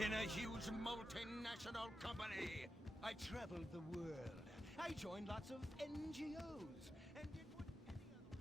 in a huge multinational company. I traveled the world. I joined lots of NGOs and did what any other...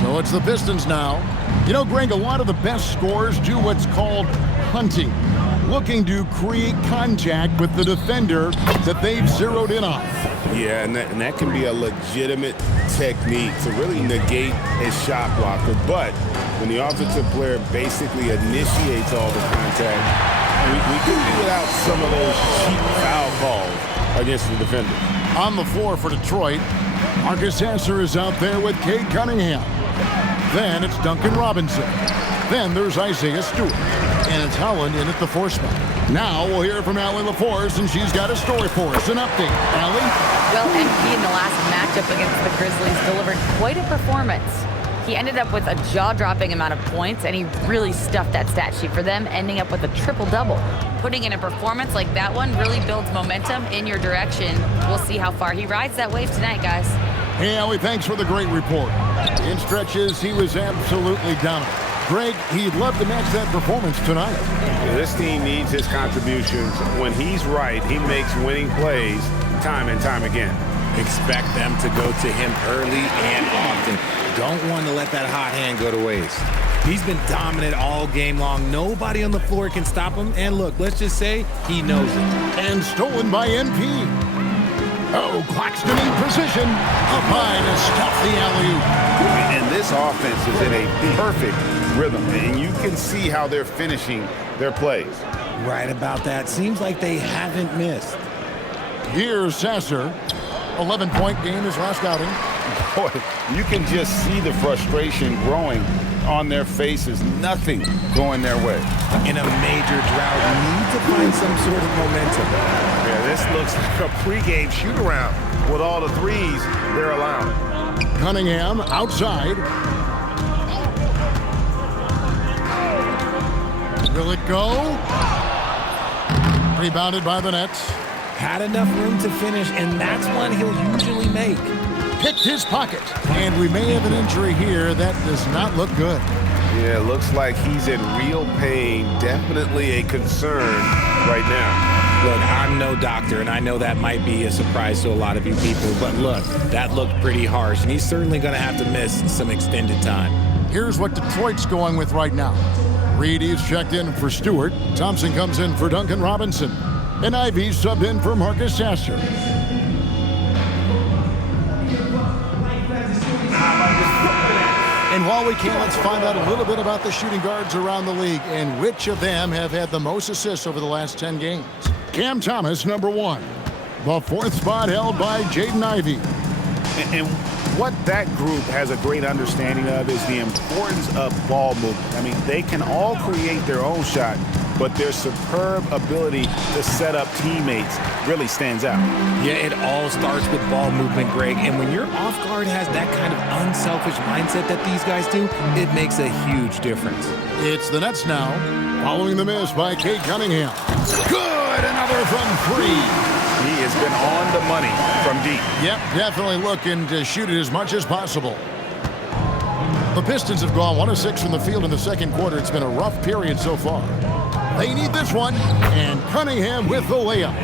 So it's the Pistons now. You know, Greg, a lot of the best scorers do what's called hunting, looking to create contact with the defender that they've zeroed in on. Yeah, and that can be a legitimate technique to really negate a shot blocker. But when the offensive player basically initiates all the contact, we can do without some of those cheap foul calls against the defender. On the floor for Detroit, Marcus Sasser is out there with Cade Cunningham. Then it's Duncan Robinson. Then there's Isaiah Stewart. And it's Holland in at the 4 spot. Now we'll hear from Allie LaForce, and she's got a story for us. An update. Allie? Well, MP in the last matchup against the Grizzlies delivered quite a performance. He ended up with a jaw-dropping amount of points, and he really stuffed that stat sheet for them, ending up with a triple-double. Putting in a performance like that one really builds momentum in your direction. We'll see how far he rides that wave tonight, guys. Hey, Allie, thanks for the great report. In stretches, he was absolutely dominant. Greg, he'd love to match that performance tonight. Yeah, this team needs his contributions. When he's right, he makes winning plays time and time again. Expect them to go to him early and often. Don't want to let that hot hand go to waste. He's been dominant all game long. Nobody on the floor can stop him. And look, let's just say he knows it. And stolen by NP. Oh, Claxton in position. Up high to stuff the alley-oop. And this offense is in a perfect rhythm, and you can see how they're finishing their plays. Right about that. Seems like they haven't missed. Here's Sasser. 11-point game his last outing. Boy, you can just see the frustration growing on their faces. Nothing going their way. In a major drought, need to find some sort of momentum. Yeah, this looks like a pregame shoot-around with all the threes they're allowing. Cunningham outside. Will it go? Rebounded by the Nets. Had enough room to finish, and that's one he'll usually make. Picked his pocket. And we may have an injury here that does not look good. Yeah, looks like he's in real pain. Definitely a concern right now. Look, I'm no doctor, and I know that might be a surprise to a lot of you people, but look, that looked pretty harsh, and he's certainly going to have to miss some extended time. Here's what Detroit's going with right now. Reedy's checked in for Stewart. Thompson comes in for Duncan Robinson. And Ivey's subbed in for Marcus Sasser. And while we can, let's find out a little bit about the shooting guards around the league and which of them have had the most assists over the last 10 games. Cam Thomas, number 1. The 4th spot held by Jaden Ivey. And what that group has a great understanding of is the importance of ball movement. I mean, they can all create their own shot, but their superb ability to set up teammates really stands out. Yeah, it all starts with ball movement, Greg. And when your off guard has that kind of unselfish mindset that these guys do, it makes a huge difference. It's the Nets now, following the miss by Cade Cunningham. Good, another from 3. He has been on the money from deep. Yep, definitely looking to shoot it as much as possible. The Pistons have gone 1 of 6 from the field in the second quarter. It's been a rough period so far. They need this one. And Cunningham with the layup.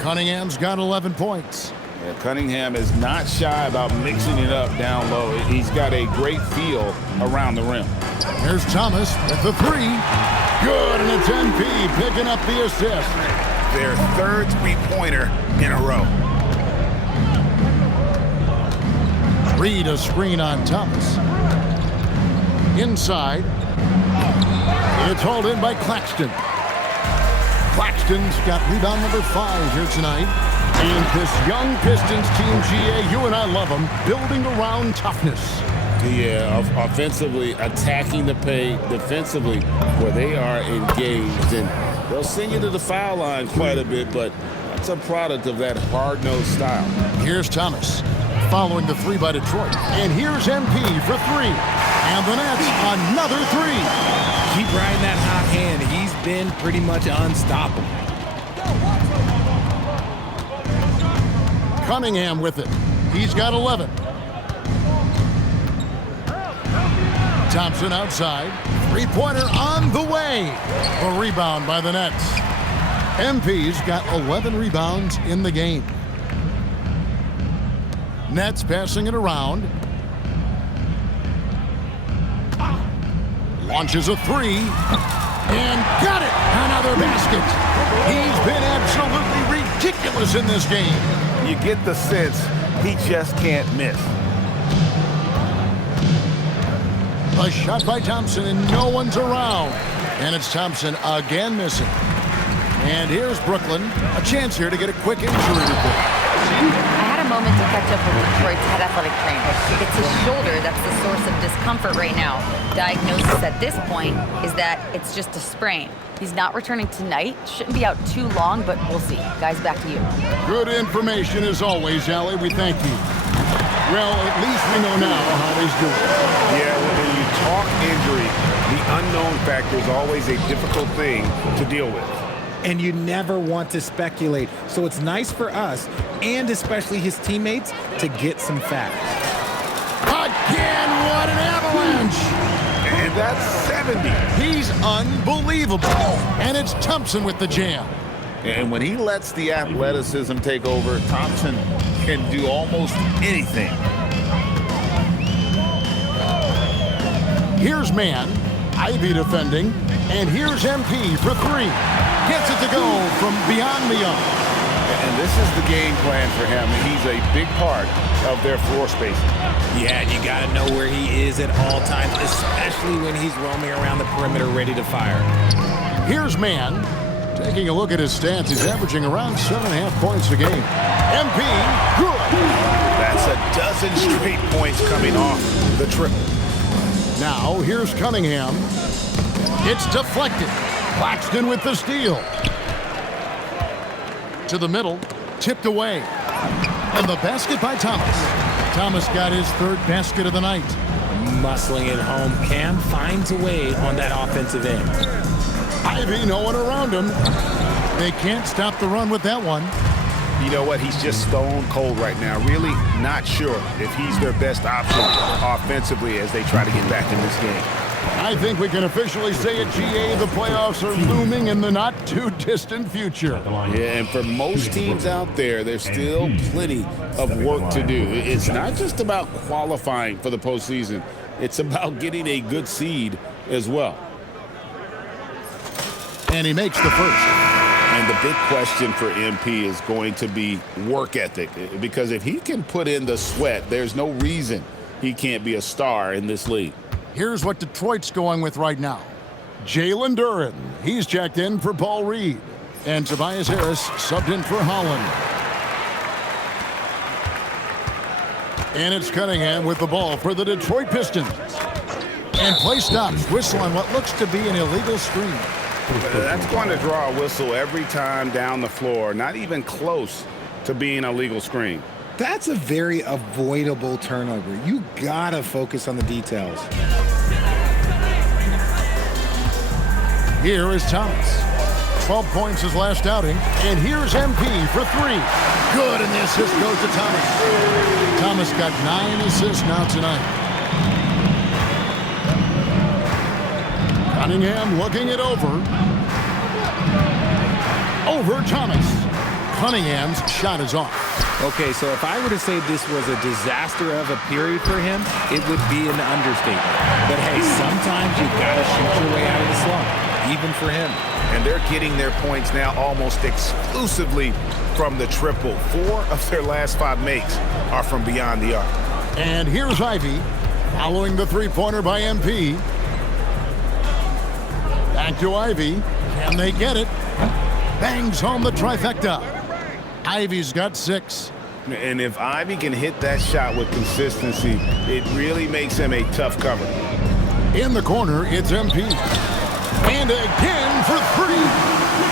Cunningham's got 11 points. Yeah, Cunningham is not shy about mixing it up down low. He's got a great feel around the rim. Here's Thomas with the three. Good, and it's MP picking up the assist. Their third three-pointer in a row. Reed a screen on Thomas. Inside. It's hauled in by Claxton. Claxton's got rebound number 5 here tonight. And this young Pistons team, GA, you and I love them, building around toughness. Yeah, offensively, attacking the paint, defensively, where they are engaged. And they'll send you to the foul line quite a bit, but that's a product of that hard-nosed style. Here's Thomas following the three by Detroit. And here's MP for 3. And the Nets, another 3. Keep riding that hot hand. He's been pretty much unstoppable. Cunningham with it. He's got 11. Thompson outside. Three-pointer on the way. A rebound by the Nets. MP's got 11 rebounds in the game. Nets passing it around. Launches a 3. And got it! Another basket. He's been absolutely ridiculous in this game. You get the sense he just can't miss. A shot by Thompson, and no one's around. And it's Thompson again missing. And here's Brooklyn. A chance here to get a quick injury report. I had a moment to catch up with Detroit's head athletic trainer. It's his shoulder that's the source of discomfort right now. Diagnosis at this point is that it's just a sprain. He's not returning tonight. Shouldn't be out too long, but we'll see. Guys, back to you. Good information as always, Allie. We thank you. Well, at least we know now how he's doing. Yeah, when you talk injury, the unknown factor is always a difficult thing to deal with. And you never want to speculate. So it's nice for us, and especially his teammates, to get some facts. Again, what an avalanche! And that's 70. He's unbelievable. And it's Thompson with the jam. And when he lets the athleticism take over, Thompson can do almost anything. Here's Man. Ivy defending. And here's MP for 3. Gets it to go from beyond the arc. And this is the game plan for him. He's a big part of their floor spacing. Yeah, you got to know where he is at all times, especially when he's roaming around the perimeter ready to fire. Here's Man. Taking a look at his stats, he's averaging around 7.5 points a game. MP, good. That's a dozen straight points coming off the triple. Now, here's Cunningham. It's deflected. Claxton with the steal. To the middle, tipped away. And the basket by Thomas. Thomas got his 3rd basket of the night. Muscling it home. Cam finds a way on that offensive end. Ivy, no one around him. They can't stop the run with that one. You know what? He's just stone cold right now. Really not sure if he's their best option offensively as they try to get back in this game. I think we can officially say at GA the playoffs are looming in the not-too-distant future. Yeah, and for most teams out there, there's still plenty of work to do. It's not just about qualifying for the postseason. It's about getting a good seed as well. And he makes the first. And the big question for MP is going to be work ethic. Because if he can put in the sweat, there's no reason he can't be a star in this league. Here's what Detroit's going with right now. Jalen Duren, he's checked in for Paul Reed. And Tobias Harris subbed in for Holland. And it's Cunningham with the ball for the Detroit Pistons. And play stops. Whistle on what looks to be an illegal screen. That's going to draw a whistle every time down the floor. Not even close to being a legal screen. That's a very avoidable turnover. You gotta focus on the details. Here is Thomas. 12 points his last outing. And here's MP for 3. Good, and the assist goes to Thomas. Thomas got 9 assists now tonight. Cunningham looking it over. over Thomas. Cunningham's shot is off. Okay, so if I were to say this was a disaster of a period for him, it would be an understatement. But hey, sometimes you gotta shoot your way out of the slump, even for him. And they're getting their points now almost exclusively from the triple. 4 of their last 5 makes are from beyond the arc. And here's Ivy, following the three-pointer by MP. Back to Ivy. Can they get it? Bangs home the trifecta. Ivy's got 6. And if Ivy can hit that shot with consistency, it really makes him a tough cover. In the corner, it's MP. And again for 3.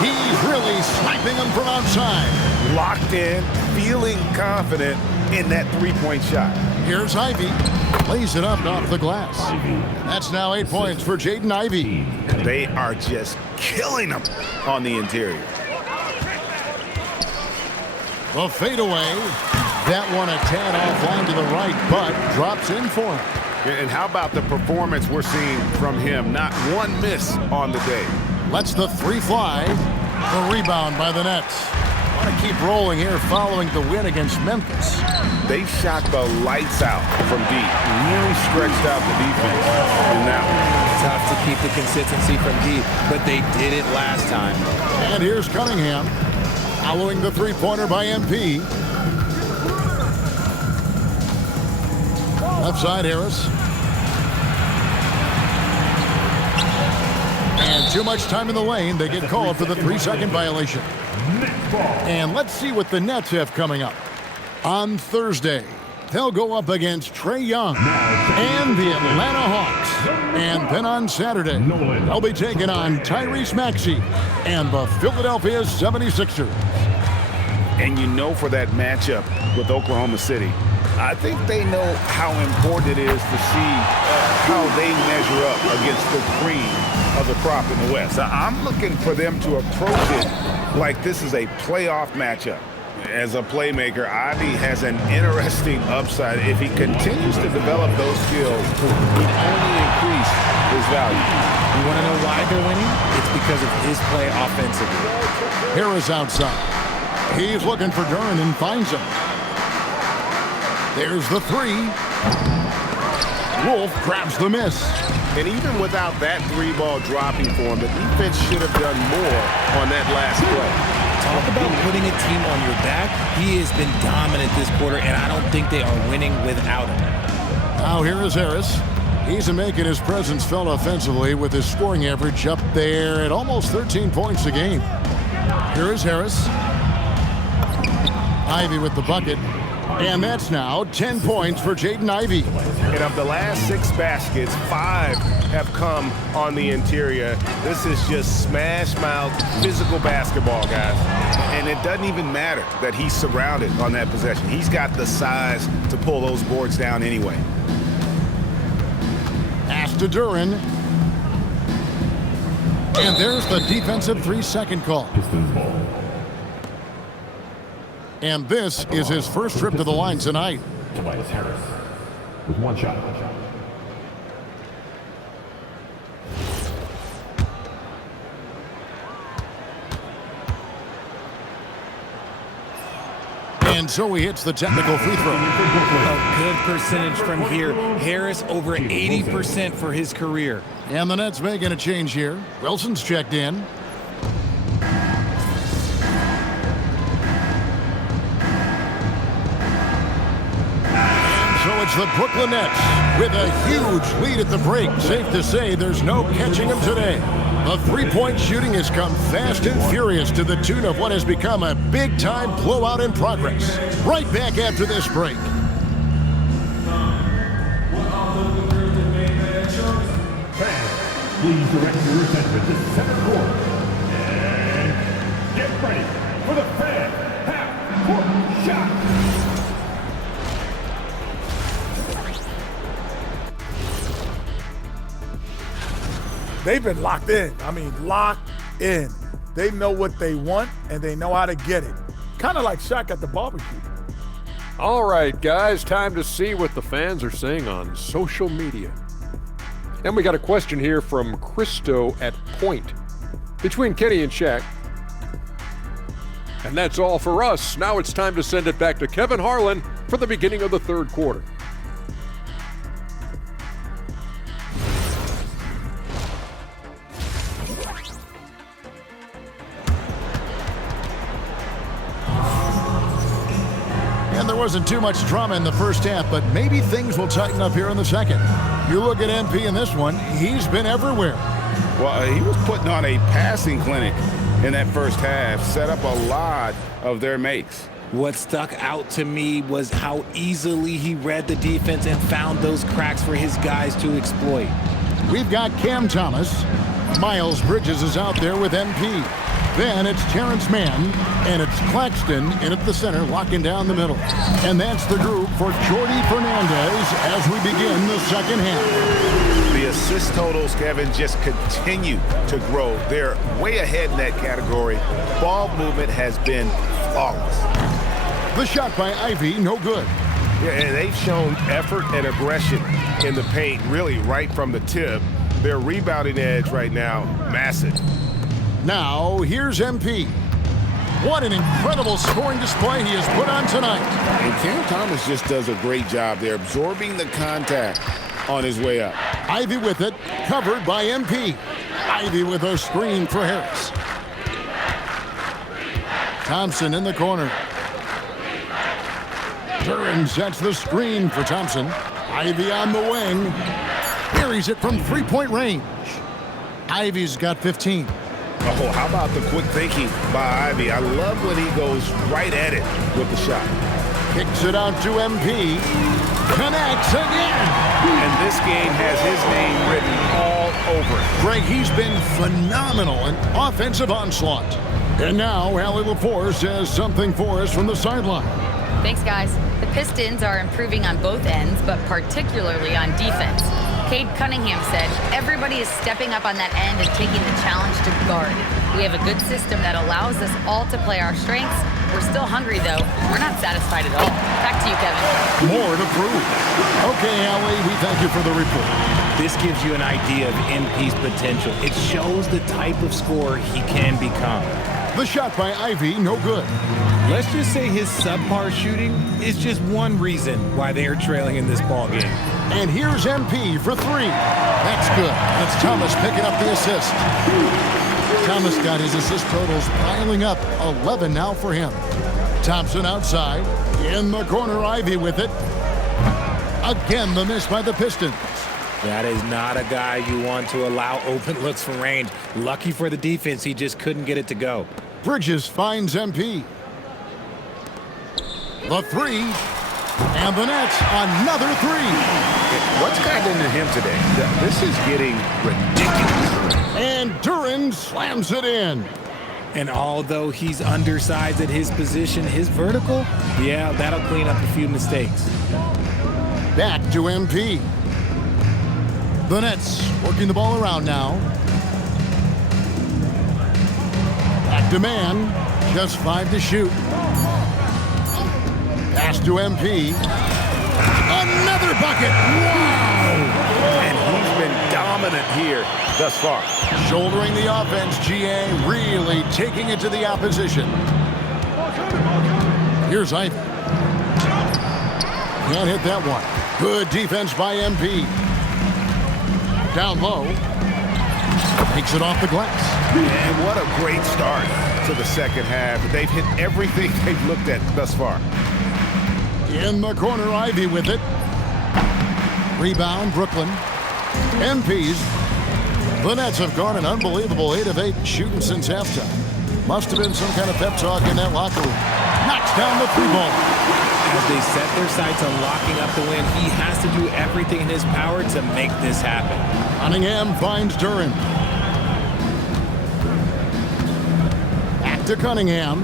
He's really sniping them from outside. Locked in, feeling confident in that three-point shot. Here's Ivy. Lays it up off the glass. That's now 8 points for Jaden Ivey. They are just killing them on the interior. The fadeaway. That one a tad offline to the right, but drops in for him. And how about the performance we're seeing from him? Not one miss on the day. Lets the 3 fly. The rebound by the Nets. Want to keep rolling here following the win against Memphis. They shot the lights out from deep. Really stretched out the defense in that one. Tough to keep the consistency from deep, but they did it last time. And here's Cunningham. Following the three-pointer by MP. Left side, Harris. And too much time in the lane. They get called for the 3-second violation. And let's see what the Nets have coming up. On Thursday, they'll go up against Trae Young and the Atlanta Hawks. And then on Saturday, they'll be taking on Tyrese Maxey and the Philadelphia 76ers. And you know, for that matchup with Oklahoma City, I think they know how important it is to see how they measure up against the cream of the crop in the West. I'm looking for them to approach it like this is a playoff matchup. As a playmaker, Ivy has an interesting upside. If he continues to develop those skills, he only increase his value. You want to know why they're winning? It's because of his play offensively. Harris outside. He's looking for Duren and finds him. There's the 3. Wolf grabs the miss. And even without that 3-ball dropping for him, the defense should have done more on that last play. Talk about putting a team on your back. He has been dominant this quarter, and I don't think they are winning without him. Now here is Harris. He's making his presence felt offensively with his scoring average up there at almost 13 points a game. Here is Harris. Ivy with the bucket. And that's now 10 points for Jaden Ivey. And of the last 6 baskets, 5 have come on the interior. This is just smash-mouth physical basketball, guys. And it doesn't even matter that he's surrounded on that possession. He's got the size to pull those boards down anyway. Pass to Duren. And there's the defensive 3-second call. And this is his first trip to the line tonight. Tobias Harris with 1 shot. And so he hits the technical free throw. A good percentage from here. Harris over 80% for his career. And the Nets making a change here. Wilson's checked in. So it's the Brooklyn Nets with a huge lead at the break. Safe to say there's no catching them today. The three-point shooting has come fast and furious to the tune of what has become a big-time blowout in progress. Right back after this break. Please direct your attention to 7th quarter. And get ready for the fan half-court shot. They've been locked in. I mean, locked in. They know what they want, and they know how to get it. Kind of like Shaq at the barbecue. All right, guys, time to see what the fans are saying on social media. And we got a question here from Christo at Point. Between Kenny and Shaq, And that's all for us. Now it's time to send it back to Kevin Harlan for the beginning of the third quarter. And there wasn't too much drama in the first half, but maybe things will tighten up here in the second. You look at MP in this one, he's been everywhere. Well, he was putting on a passing clinic in that first half, set up a lot of their makes. What stuck out to me was how easily he read the defense and found those cracks for his guys to exploit. We've got Cam Thomas. Miles Bridges is out there with MP. Then it's Terrence Mann, and it's Claxton in at the center, locking down the middle. And that's the group for Jordy Fernandez as we begin the second half. The assist totals, Kevin, just continue to grow. They're way ahead in that category. Ball movement has been flawless. The shot by Ivy, no good. Yeah, and they've shown effort and aggression in the paint, really right from the tip. Their rebounding edge right now, massive. Now, here's MP. What an incredible scoring display he has put on tonight. And Cam Thomas just does a great job there, absorbing the contact on his way up. Ivy with it, covered by MP. Ivy with a screen for Harris. Thompson in the corner. Duran sets the screen for Thompson. Ivy on the wing. Buries it from three-point range. Ivy's got 15. Oh, how about the quick thinking by Ivy? I love when he goes right at it with the shot. Kicks it out to MP. Connects again. And this game has his name written all over it. Greg, he's been phenomenal in offensive onslaught. And now, Allie LaForce has something for us from the sideline. Thanks, guys. The Pistons are improving on both ends, but particularly on defense. Cade Cunningham said, everybody is stepping up on that end and taking the challenge to guard. We have a good system that allows us all to play our strengths. We're still hungry, though. We're not satisfied at all. Back to you, Kevin. More to prove. Okay, Allie, we thank you for the report. This gives you an idea of MP's potential. It shows the type of scorer he can become. The shot by Ivy, no good. Let's just say his subpar shooting is just one reason why they are trailing in this ball game. And here's MP for three. That's good. That's Thomas picking up the assist. Thomas got his assist totals piling up. 11 now for him. Thompson outside. In the corner, Ivy with it. Again, the miss by the Pistons. That is not a guy you want to allow open looks from range. Lucky for the defense, he just couldn't get it to go. Bridges finds MP. The three. And the Nets, another three. What's gotten into him today? This is getting ridiculous. And Duran slams it in. And although he's undersized at his position, his vertical, yeah, that'll clean up a few mistakes. Back to MP. The Nets working the ball around now. Back to Mann. Just 5 to shoot. Pass to MP. Another bucket. Wow! And he's been dominant here thus far. Shouldering the offense, GA really taking it to the opposition. Here's Ivy. Can't hit that one. Good defense by MP. Down low. Takes it off the glass. And what a great start to the second half. They've hit everything they've looked at thus far. In the corner, Ivy with it. Rebound, Brooklyn. MPs. The Nets have gone an unbelievable 8 of 8 shooting since halftime. Must have been some kind of pep talk in that locker room. Knocks down the three ball. As they set their sights on locking up the win, he has to do everything in his power to make this happen. Cunningham finds Duran. Back to Cunningham.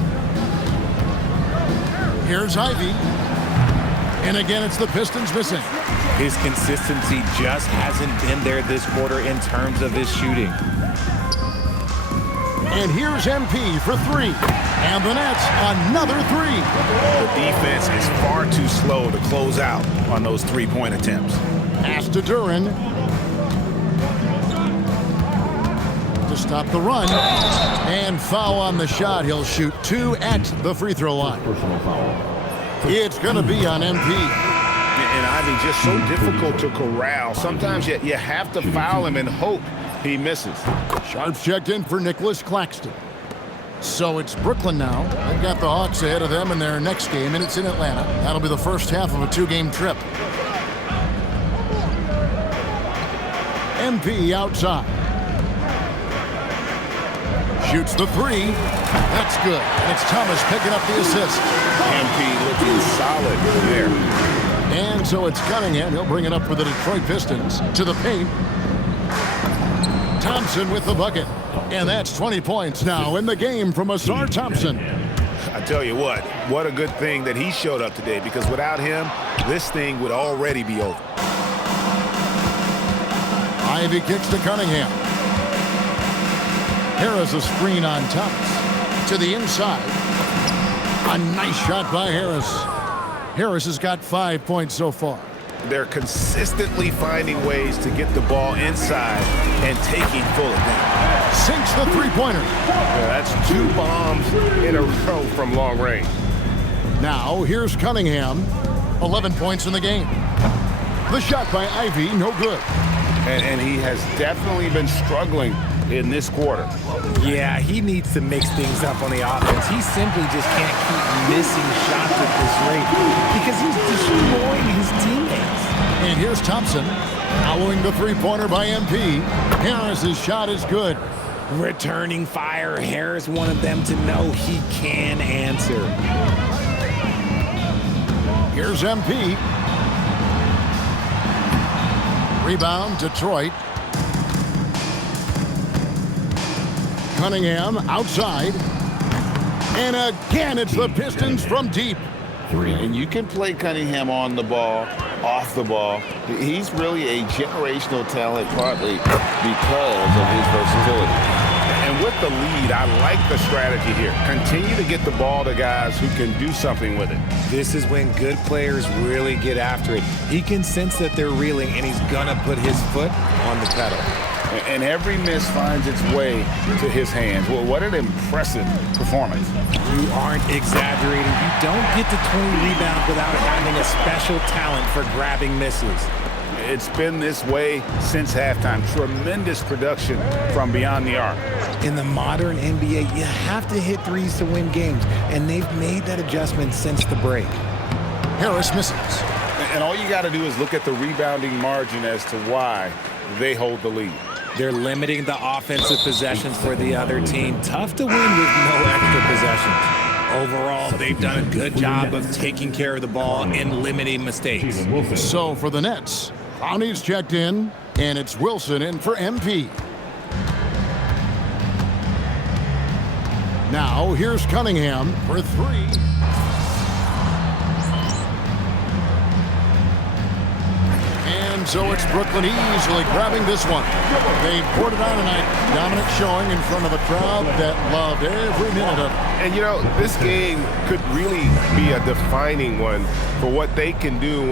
Here's Ivy. And again, it's the Pistons missing. His consistency just hasn't been there this quarter in terms of his shooting. And here's MP for three. And the Nets, another three. The defense is far too slow to close out on those three-point attempts. Pass to Duran. To stop the run. And foul on the shot. He'll shoot 2 at the free throw line. Personal foul. It's going to be on MP. And Ivy just so difficult to corral. Sometimes you have to foul him and hope he misses. Sharps checked in for Nicholas Claxton. So it's Brooklyn now. They've got the Hawks ahead of them in their next game, and it's in Atlanta. That'll be the first half of a 2-game trip. MP outside. Shoots the 3. That's good. And it's Thomas picking up the assist. MP looking solid there. And so it's Cunningham. He'll bring it up for the Detroit Pistons. To the paint. Thompson with the bucket. And that's 20 points now in the game from Ausar Thompson. I tell you what a good thing that he showed up today, because without him, this thing would already be over. Ivy kicks to Cunningham. Harris a screen on Thomas. To the inside. A nice shot by Harris. Harris has got 5 points so far. They're consistently finding ways to get the ball inside and taking full advantage. Sinks the three-pointer. Yeah, that's 2 bombs in a row from long range. Now here's Cunningham. 11 points in the game. The shot by Ivy, no good. And he has definitely been struggling in this quarter. Yeah, he needs to mix things up on the offense. He simply just can't keep missing shots at this rate because he's destroying his teammates. And here's Thompson following the three-pointer by MP. Harris's shot is good. Returning fire. Harris wanted them to know he can answer. Here's MP. Rebound, Detroit. Cunningham outside. And again, it's the Pistons from deep. And you can play Cunningham on the ball, off the ball. He's really a generational talent, partly because of his versatility. And with the lead, I like the strategy here. Continue to get the ball to guys who can do something with it. This is when good players really get after it. He can sense that they're reeling, and he's going to put his foot on the pedal. And every miss finds its way to his hands. Well, what an impressive performance. You aren't exaggerating. You don't get to 20 rebounds without having a special talent for grabbing misses. It's been this way since halftime. Tremendous production from beyond the arc. In the modern NBA, you have to hit threes to win games, and they've made that adjustment since the break. Harris misses. And all you got to do is look at the rebounding margin as to why they hold the lead. They're limiting the offensive possessions for the other team. Tough to win with no extra possessions. Overall, they've done a good job of taking care of the ball and limiting mistakes. So for the Nets, Clowney's checked in, and it's Wilson in for MP. Now here's Cunningham for 3. And so it's Brooklyn easily grabbing this one. They poured it on tonight. Dominant showing in front of a crowd that loved every minute of it. And, you know, this game could really be a defining one for what they can do